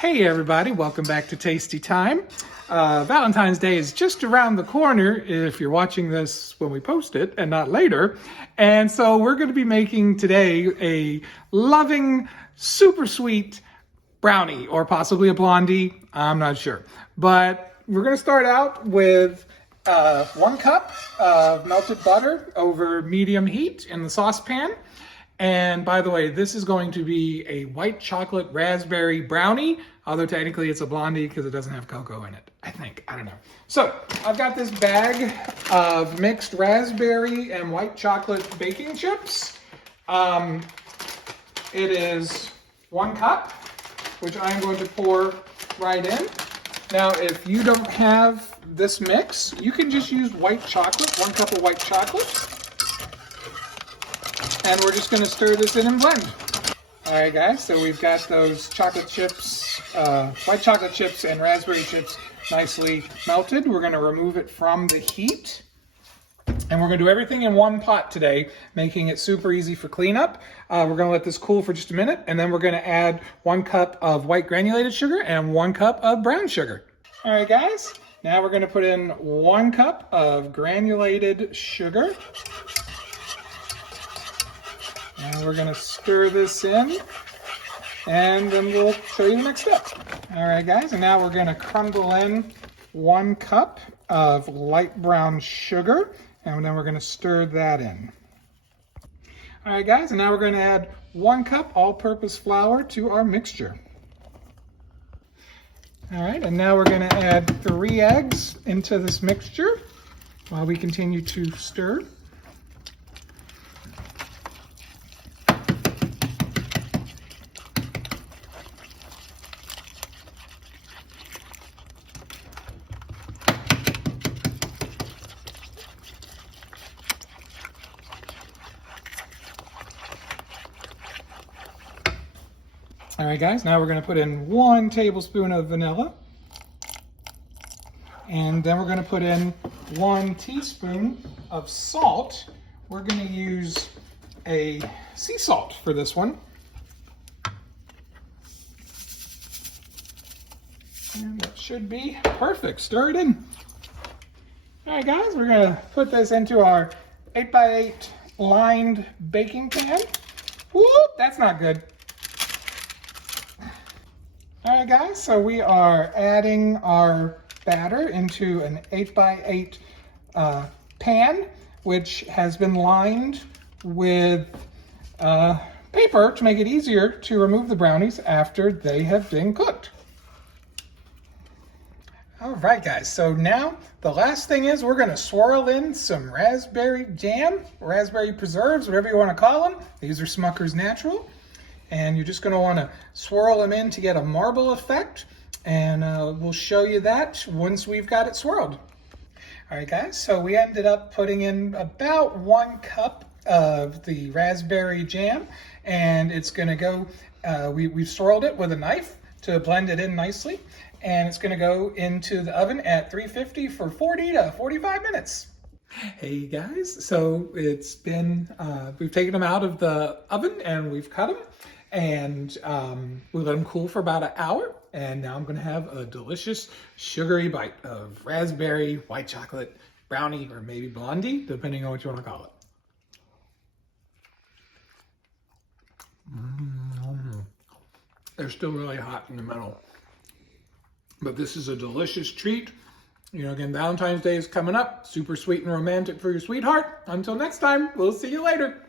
Hey everybody, welcome back to Tasty Time. Valentine's Day is just around the corner if you're watching this when we post it and not later. And so we're going to be making today a loving, super sweet brownie or possibly a blondie. I'm not sure. But we're going to start out with 1 cup of melted butter over medium heat in the saucepan. And by the way, this is going to be a white chocolate raspberry brownie, although technically it's a blondie because it doesn't have cocoa in it, I think. I don't know. So I've got this bag of mixed raspberry and white chocolate baking chips. It is 1 cup, which I'm going to pour right in. Now, if you don't have this mix, you can just use white chocolate, 1 cup of white chocolate. And we're just going to stir this in and blend. All right, guys, so we've got those chocolate chips, white chocolate chips and raspberry chips nicely melted. We're going to remove it from the heat. And we're going to do everything in one pot today, making it super easy for cleanup. We're going to let this cool for just a minute, and then we're going to add 1 cup of white granulated sugar and 1 cup of brown sugar. All right, guys, now we're going to put in 1 cup of granulated sugar. And we're going to stir this in, and then we'll show you the next step. All right, guys, and now we're going to crumble in 1 cup of light brown sugar, and then we're going to stir that in. All right, guys, and now we're going to add 1 cup all-purpose flour to our mixture. All right, and now we're going to add 3 eggs into this mixture while we continue to stir. All right, guys, now we're going to put in 1 tablespoon of vanilla. And then we're going to put in 1 teaspoon of salt. We're going to use a sea salt for this one. And that should be perfect. Stir it in. All right, guys, we're going to put this into our 8x8 lined baking pan. Whoop, that's not good. All right, guys, so we are adding our batter into an 8x8 pan, which has been lined with paper to make it easier to remove the brownies after they have been cooked. All right, guys, so now the last thing is we're going to swirl in some raspberry jam, raspberry preserves, whatever you want to call them. These are Smucker's Natural. And you're just going to want to swirl them in to get a marble effect. And we'll show you that once we've got it swirled. All right, guys, so we ended up putting in about 1 cup of the raspberry jam. And it's going to go, we've swirled it with a knife to blend it in nicely. And it's going to go into the oven at 350 for 40 to 45 minutes. Hey guys, so it's been, we've taken them out of the oven and we've cut them. And we let them cool for about an hour. And now I'm going to have a delicious sugary bite of raspberry, white chocolate, brownie, or maybe blondie, depending on what you want to call it. They're still really hot in the middle. But this is a delicious treat. You know, again, Valentine's Day is coming up. Super sweet and romantic for your sweetheart. Until next time, we'll see you later.